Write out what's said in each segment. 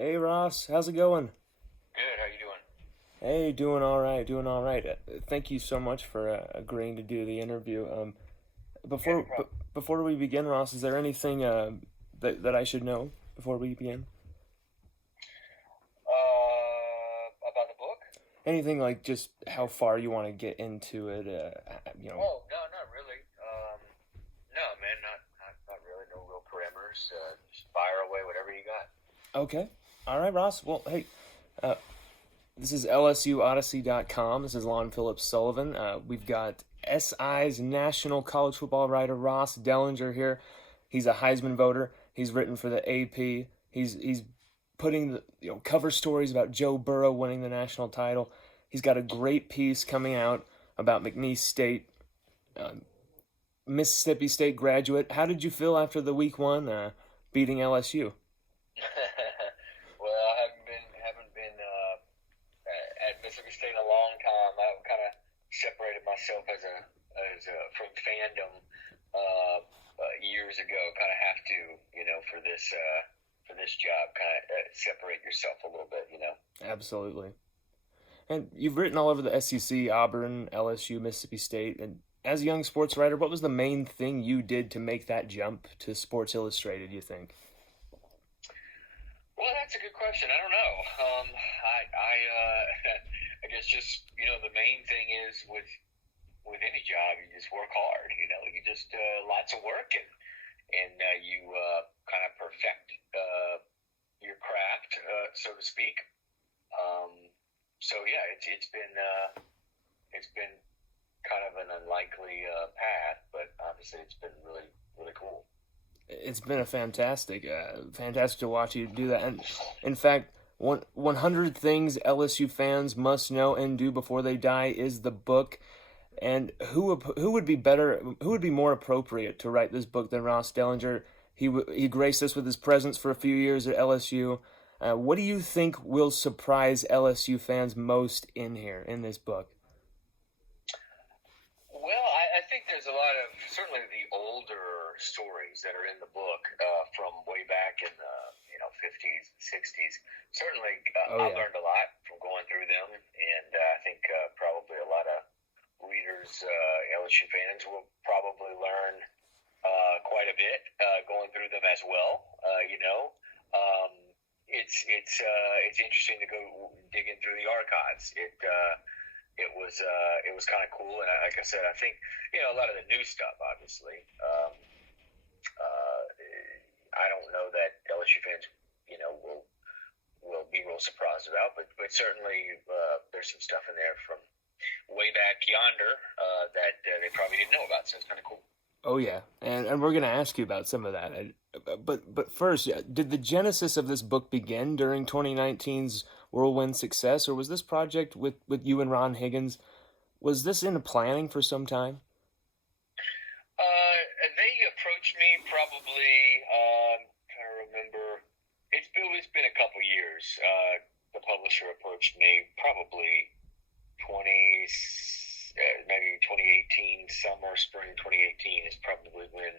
Hey Ross, how's it going? Good. How you doing? Hey, doing all right, doing all right. Thank you so much for agreeing to do the interview. Yeah, no Before problem. before we begin, Ross, is there anything that I should know before we begin? About the book? Anything like just how far you want to get into it? You know. Oh, no, not really. No, man, not really. No real parameters. Just fire away whatever you got. Okay, all right, Ross. Well, hey, uh, this is LSUODYSSEY.com. This is Lonn Phillips Sullivan. We've got SI's national college football writer Ross Dellenger here. He's a Heisman voter. He's written for the AP. He's putting the cover stories about Joe Burrow winning the national title. He's got a great piece coming out about McNeese State, uh, Mississippi State graduate. How did you feel after the week one beating LSU? Well, I haven't been at Mississippi State in a long time. I've kind of separated myself as a from fandom years ago. Kind of have to, for this job, kind of separate yourself a little bit. Absolutely. And you've written all over the SEC, Auburn, LSU, Mississippi State. And as a young sports writer, what was the main thing you did to make that jump to Sports Illustrated, you think? Well, that's a good question. I don't know. I guess just the main thing is with any job, you just work hard. You just lots of work and you kind of perfect your craft, so to speak. Um, so yeah, it's been kind of an unlikely path, but obviously it's been really really cool. It's been a fantastic to watch you do that. And in fact, 100 things LSU fans must know and do before they die is the book. And who would be better? Who would be more appropriate to write this book than Ross Dellenger? He graced us with his presence for a few years at LSU. What do you think will surprise LSU fans most in here in this book? Well, I think there's a lot of certainly the older stories that are in the book from way back in the 50s, 60s. Certainly, Oh I yeah. learned a lot from going through them, and I think probably a lot of readers, LSU fans, will probably learn quite a bit going through them as well. It's interesting to go digging through the archives. It was kind of cool, and like I said, I think a lot of the new stuff, obviously. Uh, I don't know that LSU fans, will be real surprised about, but certainly there's some stuff in there from way back yonder that they probably didn't know about. So it's kind of cool. Oh yeah, and we're gonna ask you about some of that. But first, did the genesis of this book begin during 2019's whirlwind success, or was this project with you and Ron Higgins? Was this in the planning for some time? They approached me probably. Trying to remember. It's been a couple years. The publisher approached me probably 20, maybe 2018 summer, spring 2018 is probably when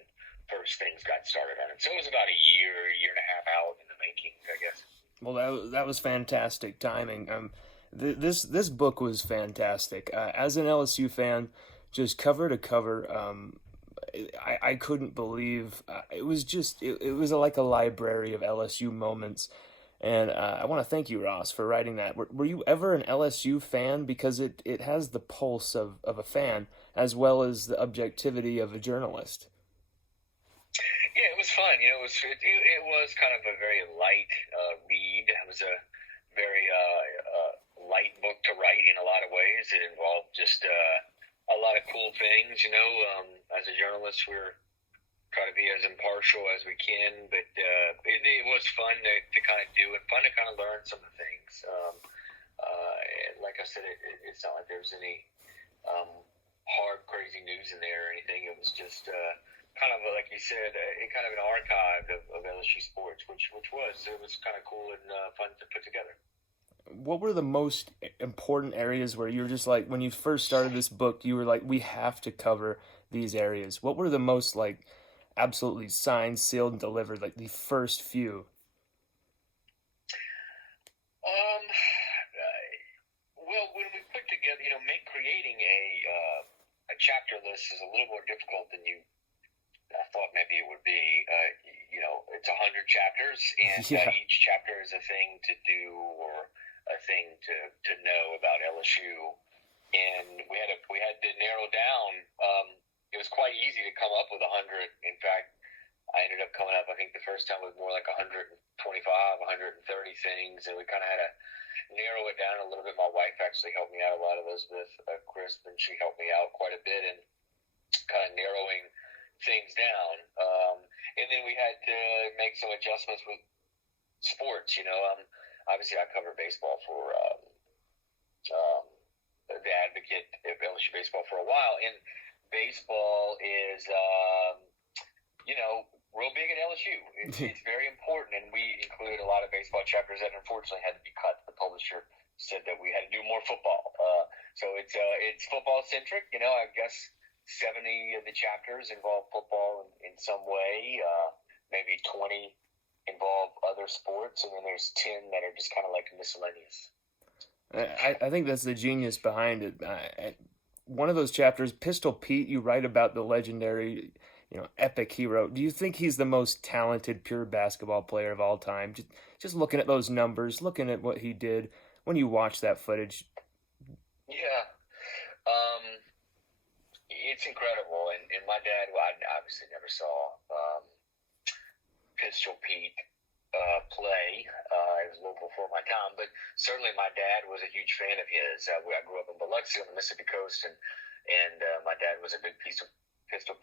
first things got started on it. So it was about a year and a half out in the making, I guess. Well, that was fantastic timing. This book was fantastic. As an LSU fan, just cover to cover, I couldn't believe it was it was like a library of LSU moments. And I want to thank you, Ross, for writing that. Were you ever an LSU fan? Because it has the pulse of a fan as well as the objectivity of a journalist. Yeah, it was fun. It was kind of a very light read. It was a very light book to write in a lot of ways. It involved just a lot of cool things. As a journalist, we're try to be as impartial as we can, but it was fun to kind of do and fun to kind of learn some of the things. And like I said, it's not like there was any hard, crazy news in there or anything. It was just kind of like you said, kind of an archive of LSU sports, which was it was kind of cool and fun to put together. What were the most important areas where you were just like when you first started this book, you were like, we have to cover these areas? What were the most like absolutely signed, sealed, and delivered, like the first few? creating a chapter list is a little more difficult than I thought maybe it would be. It's 100 chapters, and each chapter is a thing to do or a thing to know about LSU. And we had to narrow down. It was quite easy to come up with 100. In fact, I ended up coming up, I think the first time with more like 125, 130 things, and we kind of had to narrow it down a little bit. My wife actually helped me out a lot, Elizabeth Crisp, and she helped me out quite a bit in kind of narrowing things down. And then we had to make some adjustments with sports. Obviously I covered baseball for the Advocate of LSU baseball for a while, and baseball is real big at LSU. It's very important, and we included a lot of baseball chapters that unfortunately had to be cut. The publisher said that we had to do more football. So it's football centric. I guess 70 of the chapters involve football in some way. Maybe 20 involve other sports, and then there's 10 that are just kind of like miscellaneous. I think that's the genius behind it. One of those chapters, Pistol Pete, you write about the legendary, epic hero. Do you think he's the most talented pure basketball player of all time? Just looking at those numbers, looking at what he did when you watch that footage. Yeah. It's incredible. And my dad, I obviously never saw Pistol Pete play. It was a little before my time, but certainly my dad was a huge fan of his. I grew up in Biloxi on the Mississippi coast, and my dad was a big Pistol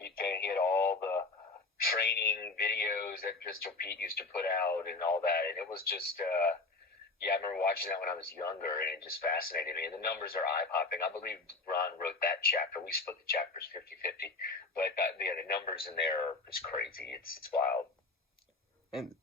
Pete fan. He had all the training videos that Pistol Pete used to put out and all that, and it was just I remember watching that when I was younger, and it just fascinated me. And the numbers are eye-popping. I believe Ron wrote that chapter. We split the chapters 50-50, but the numbers in there are just crazy. It's wild. And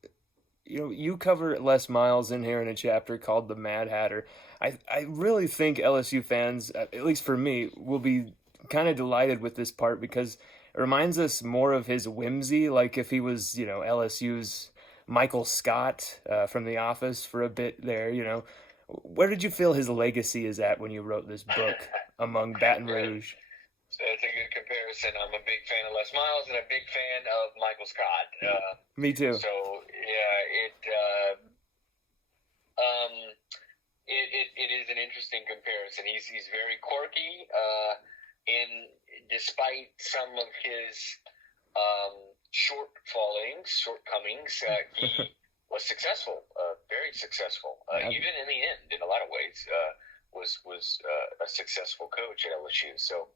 you cover Les Miles in here in a chapter called The Mad Hatter. I really think LSU fans, at least for me, will be kind of delighted with this part because it reminds us more of his whimsy, like if he was, LSU's Michael Scott from The Office for a bit there, Where did you feel his legacy is at when you wrote this book among Baton Rouge? So that's a good comparison. I'm a big fan of Les Miles and a big fan of Michael Scott. Me too. So it is an interesting comparison. He's very quirky, and despite some of his shortcomings, he was successful, very successful. Even in the end, in a lot of ways, was a successful coach at LSU. So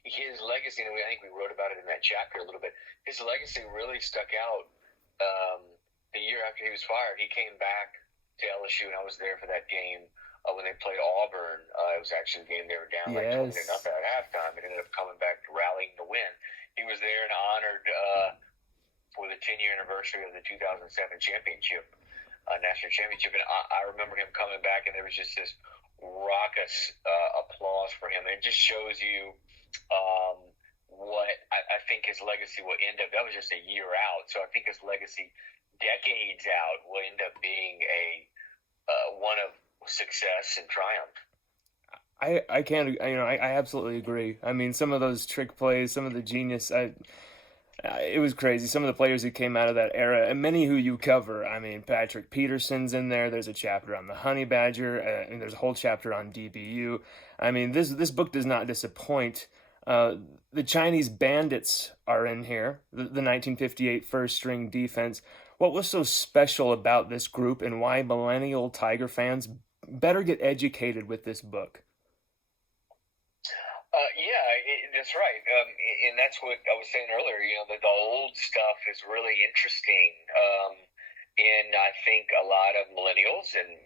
his legacy, and I think we wrote about it in that chapter a little bit, his legacy really stuck out. The year after he was fired, he came back to LSU, and I was there for that game when they played Auburn. It was actually a game they were down like 20-0 at halftime, and ended up coming back rallying to win. He was there and honored for the 10-year anniversary of the 2007 championship, national championship. And I remember him coming back, and there was just this raucous applause for him. And it just shows you what I think his legacy will end up. That was just a year out, so I think his legacy decades out will end up being one of success and triumph. I can't, I absolutely agree. I mean, some of those trick plays, some of the genius, it was crazy. Some of the players who came out of that era, and many who you cover. I mean, Patrick Peterson's in there. There's a chapter on the Honey Badger, and there's a whole chapter on DBU. I mean, this book does not disappoint. The Chinese Bandits are in here, the 1958 first-string defense. What was so special about this group, and why millennial Tiger fans better get educated with this book? That's right. And that's what I was saying earlier. The old stuff is really interesting. And I think a lot of millennials and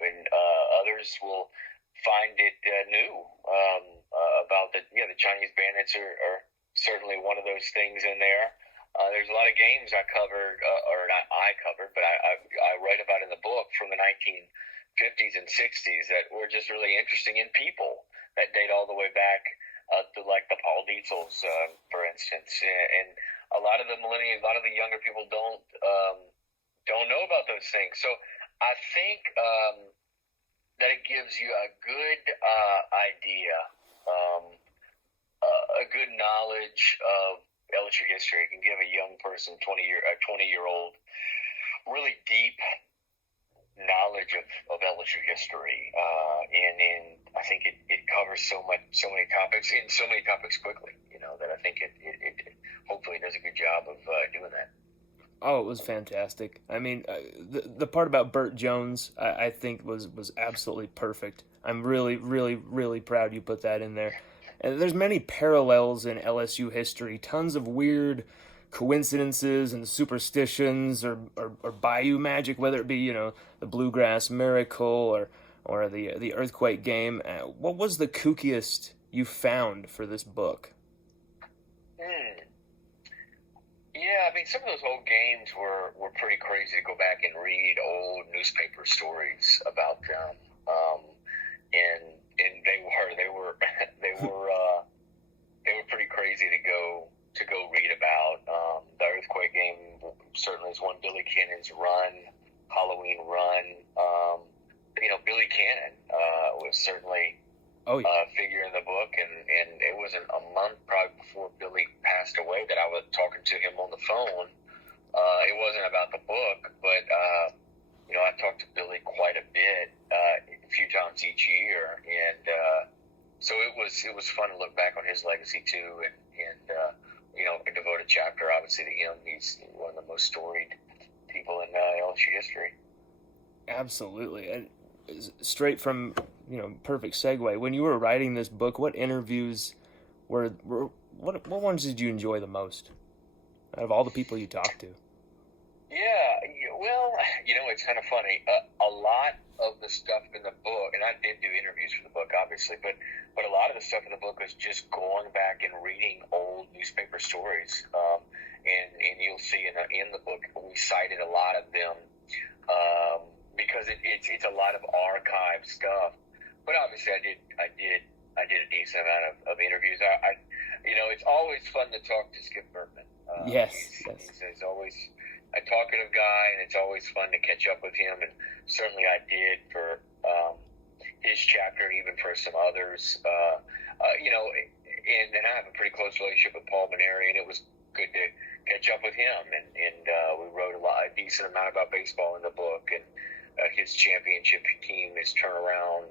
others will find it new about the Chinese Bandits are certainly one of those things in there. There's a lot of games I covered, or not I covered, but I write about in the book from the 1950s and 60s that were just really interesting in people that date all the way back to like the Paul Dietzels, for instance, and a lot of the younger people don't know about those things. So I think that it gives you a good idea knowledge of LSU history. It can give a young person, 20-year-old, really deep knowledge of LSU history, and I think it covers so many topics quickly. That I think it hopefully does a good job of doing that. Oh, it was fantastic. I mean, the part about Burt Jones, I think was absolutely perfect. I'm really, really, really proud you put that in there. And there's many parallels in LSU history. Tons of weird coincidences and superstitions or bayou magic, whether it be the Bluegrass Miracle or the earthquake game. What was the kookiest you found for this book? Yeah, I mean, some of those old games were pretty crazy to go back and read old newspaper stories about them, and they were they were pretty crazy to go read about. The earthquake game certainly is one. Billy Cannon's Halloween run. Billy Cannon was certainly Oh, yeah. figure in the book, and it wasn't a month probably before Billy passed away that I was talking to him on the phone. It wasn't about the book, but I talked to Billy quite a bit, a few times each year, and so it was fun to look back on his legacy too, and devote a chapter obviously to him. He's one of the most storied people in LSU history. Absolutely. And straight from, perfect segue. When you were writing this book, what interviews what ones did you enjoy the most out of all the people you talked to? Yeah, well, it's kind of funny. A lot of the stuff in the book, and I did do interviews for the book, obviously, but a lot of the stuff in the book was just going back and reading old newspaper stories. And you'll see in the book we cited a lot of them because it's a lot of archive stuff. But obviously, I did a decent amount of interviews. It's always fun to talk to Skip Bertman. Yes. He's always a talkative guy, and it's always fun to catch up with him. And certainly, I did for his chapter, even for some others. And I have a pretty close relationship with Paul Maneri, and it was good to catch up with him. And we wrote a decent amount about baseball in the book, and his championship team, his turnaround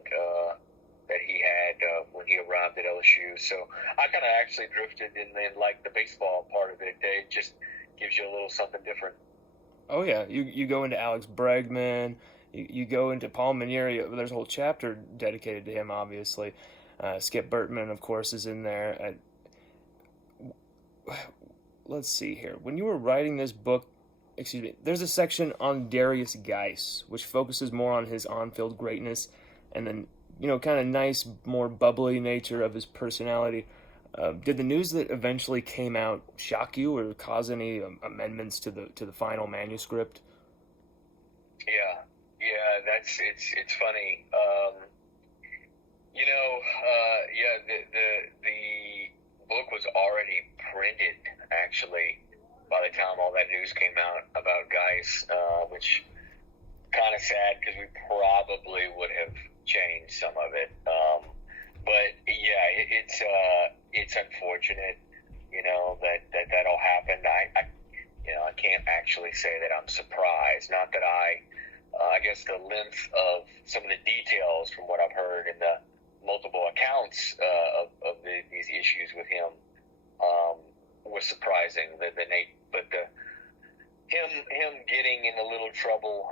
that he had when he arrived at LSU. So I kind of actually drifted and then liked the baseball part of it. It just gives you a little something different. Oh, yeah. You go into Alex Bregman. You go into Paul Maneri. There's a whole chapter dedicated to him, obviously. Skip Bertman, of course, is in there. Let's see here. When you were writing this book, there's a section on Darius Geis, which focuses more on his on-field greatness and then, kind of nice, more bubbly nature of his personality. Did the news that eventually came out shock you or cause any amendments to the final manuscript? Yeah, it's funny. The book was already printed actually by the time all that news came out about Geis, which kind of sad because we probably would have changed some of it. But yeah, it's unfortunate, that all happened. I can't actually say that I'm surprised. Not that I guess the length of some of the details from what I've heard in the multiple accounts of these issues with him was surprising. Him getting in a little trouble,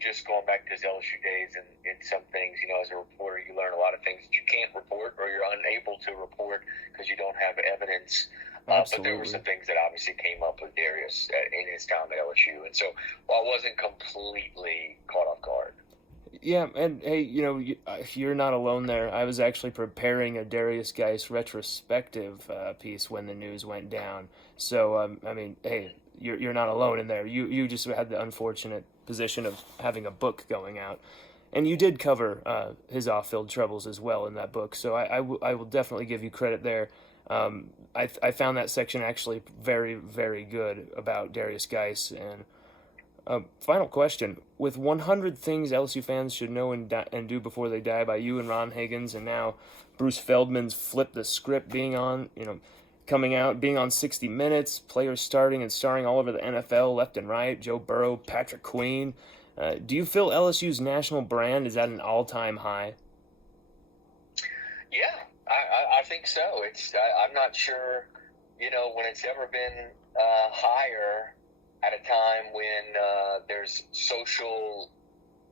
just going back to his LSU days and some things, as a reporter, you learn a lot of things that you can't report or you're unable to report because you don't have evidence. But there were some things that obviously came up with Darius in his time at LSU. And so while I wasn't completely caught off guard. Yeah, and hey, you're not alone there. I was actually preparing a Darius Geis retrospective piece when the news went down. So, hey, you're not alone in there. You just had the unfortunate position of having a book going out. And you did cover his off-field troubles as well in that book, so I will definitely give you credit there. I found that section actually very, very good about Darius Geis. And final question: with 100 Things LSU Fans Should Know and Do Before They Die by you and Ron Higgins, and now Bruce Feldman's Flip the Script being on, coming out, being on 60 Minutes, players starting and starring all over the NFL, left and right, Joe Burrow, Patrick Queen. Do you feel LSU's national brand is at an all-time high? Yeah, I think so. I'm not sure, when it's ever been higher at a time when there's social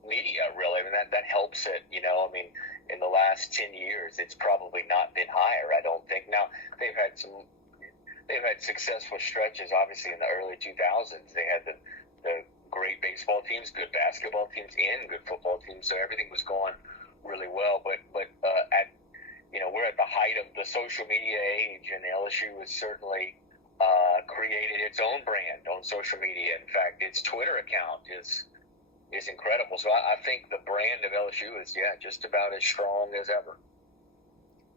media, really. I mean, that helps it, in the last 10 years, it's probably not been higher, I don't think. Now, they've had successful stretches, obviously, in the early 2000s. They had the great baseball teams, good basketball teams, and good football teams, so everything was going really well. But we're at the height of the social media age, and LSU has certainly created its own brand on social media. In fact, its Twitter account is incredible. So I think the brand of LSU is, just about as strong as ever.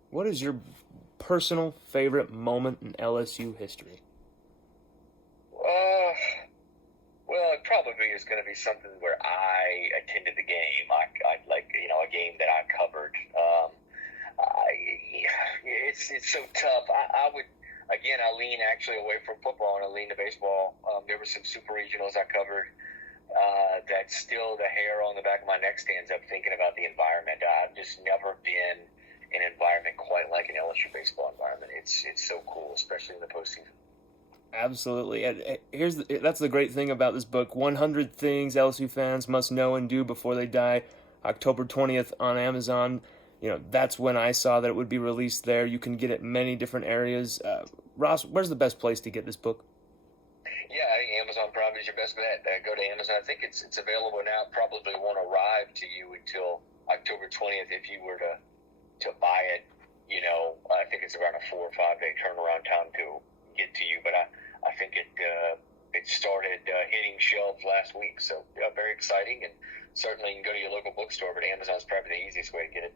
What is your personal favorite moment in LSU history? Well, it probably is going to be something where I attended the game. I like, a game that I covered. It's so tough. I would, again, I lean actually away from football and I lean to baseball. There were some super regionals I covered. That still the hair on the back of my neck stands up thinking about the environment. I've just never been in an environment quite like an LSU baseball environment. It's so cool, especially in the postseason. Absolutely. And that's the great thing about this book, 100 Things LSU Fans Must Know and Do Before They Die, October 20th on Amazon. That's when I saw that it would be released there. You can get it many different areas. Ross, where's the best place to get this book? Yeah, I think Amazon probably is your best bet. Go to Amazon. I think it's available now. It probably won't arrive to you until October 20th if you were to buy it. I think it's around a 4 or 5 day turnaround time to get to you. But I think it started hitting shelves last week. So very exciting, and certainly you can go to your local bookstore, but Amazon's probably the easiest way to get it.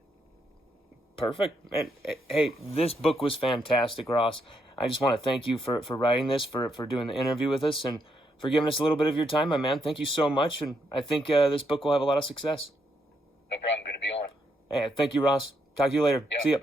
Perfect. And hey, this book was fantastic, Ross. I just want to thank you for writing this, for doing the interview with us, and for giving us a little bit of your time, my man. Thank you so much, and I think this book will have a lot of success. No problem. Good to be on. Hey, thank you, Ross. Talk to you later. Yeah. See ya.